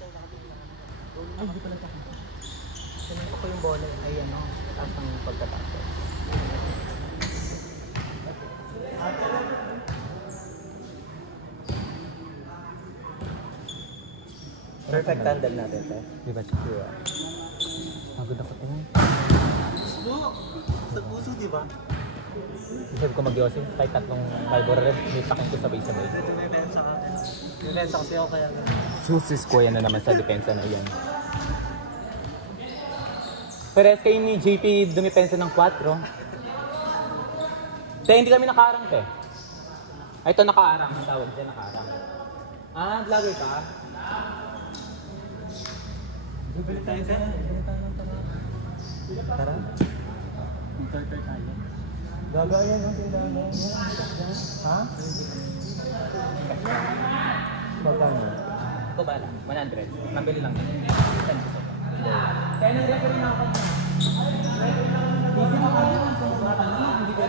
Ay, hindi pala takot. Sinunod ko yung bola. Ay, ano, taas ng pagkatapos. Perfect tandem natin, te. Di ba? Diba? Pagod ako ito. Sa puso, di ba? Sabi ko mag-yosin, kahit tatlong Marlboro Red, may pakin ko sabay-sabay. Ito may pensa ka. May pensa kasi ako kaya. Susis ko yan na naman sa depensa na yan. Perez kayo ni JP dumipensa ng 4. Te, hindi kami nakaarang, te. Ay, ito nakaarang. Ang tawag dyan, nakaarang. Ah, vlogger ka? Bibili tayo sa'yo. Bibili tayo ng tara. Tara. Mag-tartar tayo. Gaga yan, ang tindahan mo. Ha? Magkano? Ito ba lang? 100. Nabili lang. 10 pesos. Kaya nag-referee na ako. Hindi ako hindi ko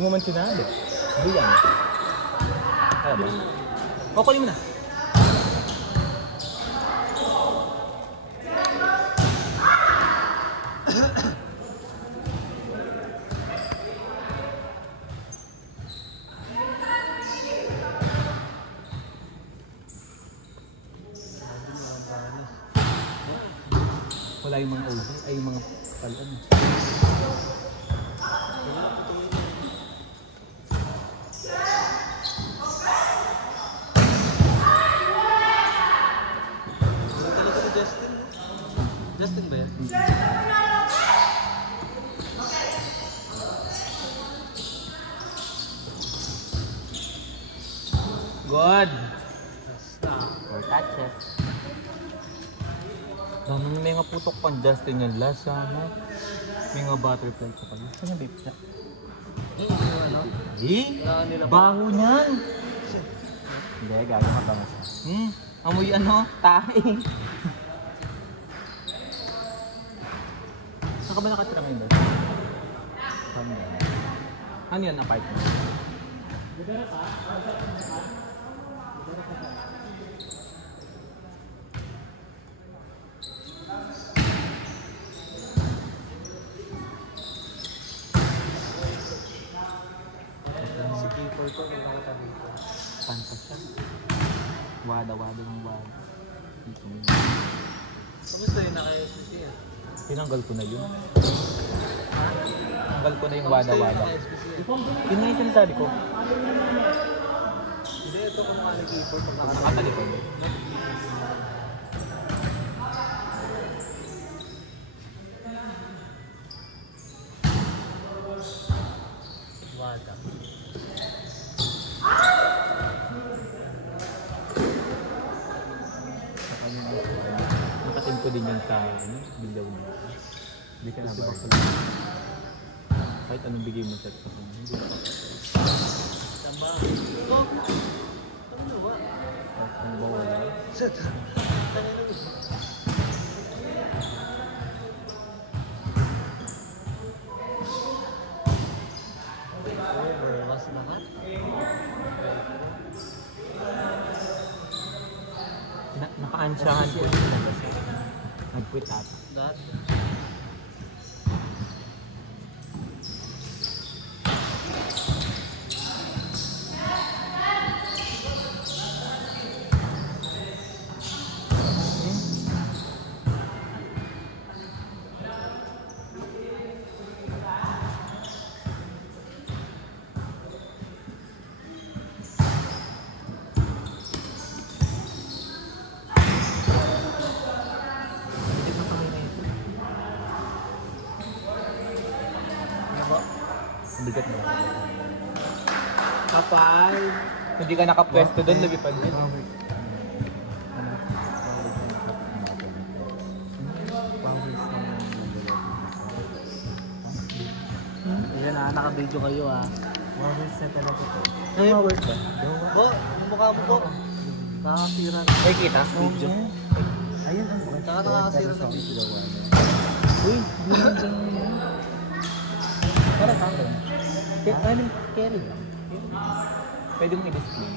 Hindi mo man sinabi. Hindi yan. Kaya ba? O, kunin mo na. Wala yung mga OG, ay yung mga palan. Justin, no? Justin ba yan? Good! Basta. 4 touches. Dami may mga putok pang Justin yung last, ano? May mga butterfly ka pala. Saan yung vape niya? Yung ano? Eh? Baho niyan! Hindi, gagawin ka bangas. Amoy ano? Tae. Saan ka ba nakatira ngayon ba? Ano yan, apartment? Si Keeper ko, may nakatabi ko. Pantas siya. Wada-wada ng wada. Kamusta yun naka-SBC yan? Tinanggal ko na yun. Tinanggal ko na yung wada-wada. Yun nga yung sinasabi ko. Hindi, ito kung mukha ni Keeper pag nakatabi. Nakatalikod. Wada. Nakatim ko din yun sa ano, bilaw dito. Hindi ka na ba? Kahit anong bigay mo sa kanya. Hindi ka Tamba. Ito. Ano ba? ang bawala. Tangin na gusto. Mas lahat. Naka-ansyahan ko yun. Nag-quit ata. Lahat. Bigat mo. Kapal. Hindi ka nakapwesto doon, lumipad din. Ayan na, naka-video kayo ah. Wawis na talaga to. Ay, Wawis ba? Bo, yung mukha mo po. Nakakasira. Ay, kita? Video. Ayun ang Saka nakakasira sa video. Uy, buwan dyan yun. Parang tanggal. Ano? Carry lang. Pwede mong i-display.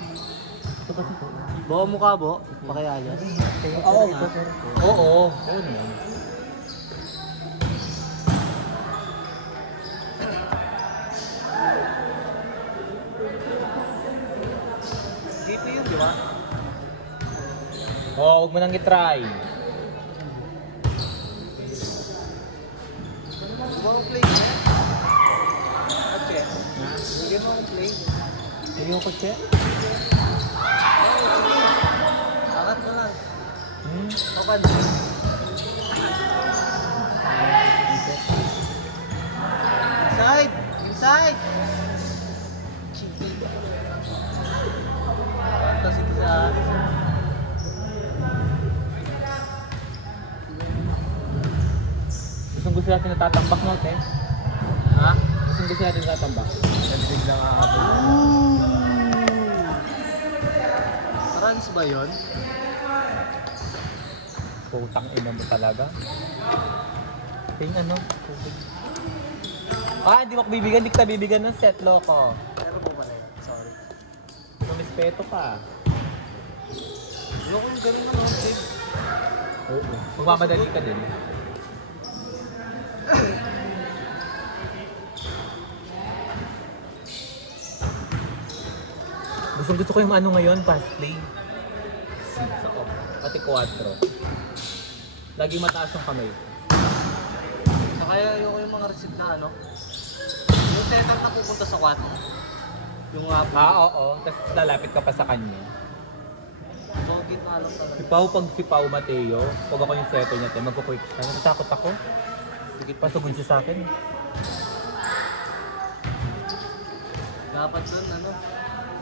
Ito kasi po. Bo, mukha bo. Pakiayos. Oo nga. Oo. Oo naman. DP yun, di ba? Oo, huwag mo nang i-try. Huwag mo play niya. Okay. Hindi mo ang play. Ayun ko siya. Angat mo lang. Okay. Inside! Inside! Cheeky. Kasi sa Gusto natin natatambak no, te? ha? Gusto natin natatambak. Nagdig lang aabot. Trans ba yun? Putang ina mo talaga. Ting ano? Ah, hindi mo ako bibigyan. Hindi kita bibigyan ng set, loko. Pero mo pala yun. Sorry. Kumispeto ka. Loko yung ganun ano, Jim. Oo. Magmamadali ka din. Gusto ko yung ano ngayon, fast play. 6 ako. Pati 4. Laging mataas yung kamay. Saka ayoko yung mga receipt na ano. Yung setup na pupunta sa 4. Yung Oo. Tapos lalapit ka pa sa kanya. Dogit na lang talaga. Pag si Pao Mateo, pag ako yung setter niya, magkukwik siya. Natatakot ako. Sige, pasugod siya sa akin. Dapat dun, ano,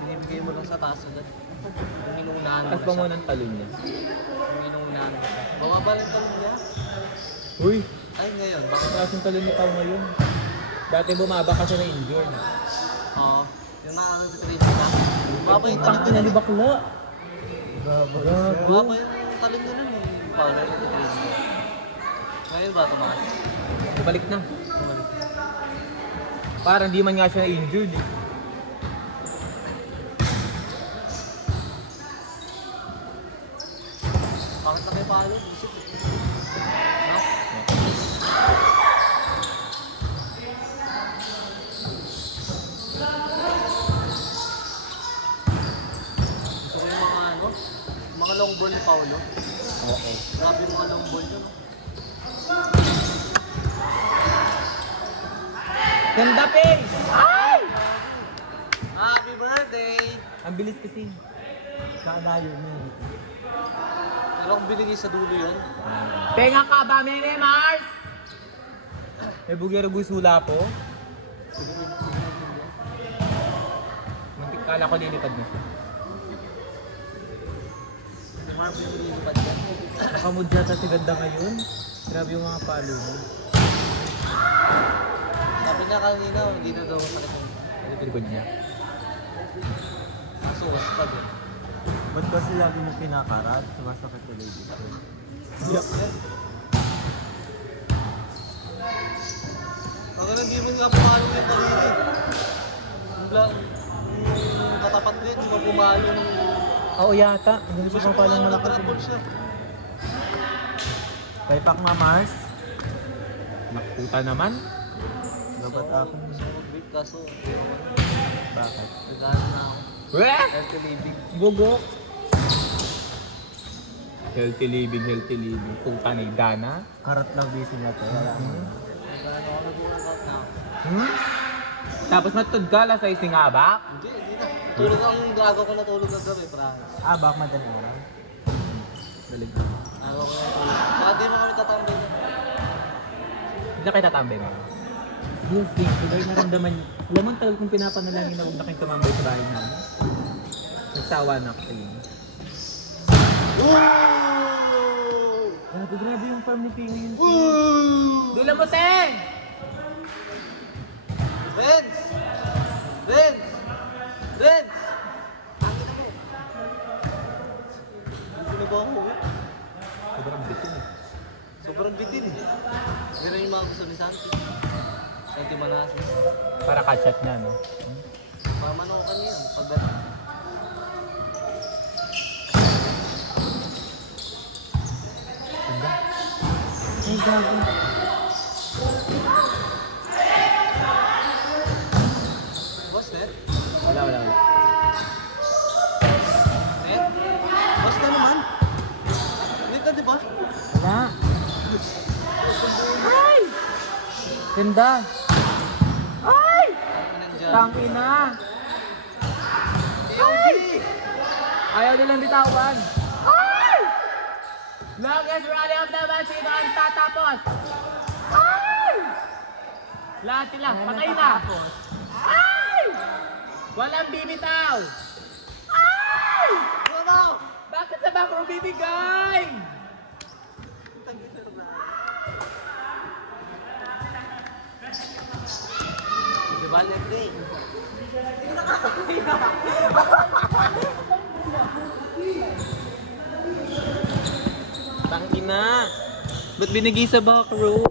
binibigay mo lang sa taas ulit. Yung inuunahan mo Tapos ba mo ng talon niya? Yung inuunahan mo. Bumaba lang talon niya. Uy! Ay, ngayon. Baka Tapos yung talon ni Pao ngayon. Dati bumaba kasi na injured. Oo. Yung nakaka-trade na. Bumaba yung talon Tangin na ni bakla. Bumaba yung talon niya nun. Yung power yung trade niya. Ngayon ba tumakas? Bumalik na. Bumalik. Parang di man nga siya na-injured. Bakit na kayo palo? Isip. No? Gusto ko yung mga ano, mga long ball ni Paulo. Oo. Grabe yung mga long ball yun. Ganda, Peng! Ay! Happy birthday! Ang bilis kasi. Kaalayo niya. Pero kung binigay sa dulo yun, Tenga ka ba, Mene Mars? May bugyero gusula po. Muntik kala ko lilipad na siya. si Marv yung nilipad yan. Kamudya kasi ganda ngayon. Grabe yung mga palo mo. Sabi niya kanina, hindi na daw sakit yung Ano yung likod niya? suwas pa din. Ba't kasi lagi mo pinakarat? Sumasakit tuloy dito. Pagka hindi mo nga pumalo yung kanina eh. Yung katapat din, yung pumalo ng... Oo yata. Ang gusto pang palang malakas. Nagtatakot siya. Kay Pac Mars, Nakuta naman. dapat ako. Gusto ko mag-beat kaso. Bakit? Nagano na ako. Weh! Healthy living. Bugo. Healthy living. Puta ni Dana. Karat lang busy na to. Wala mo. Nagano ako nag-workout na ako. Tapos matod ka, lasay singabak. Hindi na. Tulog ang gago ko natulog na gabi, promise. Ah, bak madali oras? Galing. Gago ko natulog. Saka di mo kami tatambay na. Hindi na kayo tatambay mo. Yes, thank you. Dahil naramdaman niyo. Alam mo talaga kung pinapanalangin na huwag na kayong tumambay sa bahay namin. Nagsawa na ako yun. Grabe yung farm ni Pingo yun. Dula mo, Teng! Vince! Vince! Vince! Angin na mo. Hindi na ba ako uwi? Sobrang bitin eh. Sobrang bitin eh. Pero yung mga gusto ni Santi. Santi Manasis. Para catch-up na, no? Mamanokan niya yun. Pag gano'n. Ganda. Ay, gago. Boss, net? Wala. Net? Boss na naman. Net na, di ba? Wala. Ay! Ganda. Ay! Nandiyan. Tangina. Ay! Ayaw nilang bitawan. Ay! Longest rally of the match ito ang tatapos. Ay! Lahat sila, patay na. Ay! Walang bibitaw. Ay! Ano? Bakit sa back row bibigay? Di ba, net day? Tangina. Ba't binigay sa back row?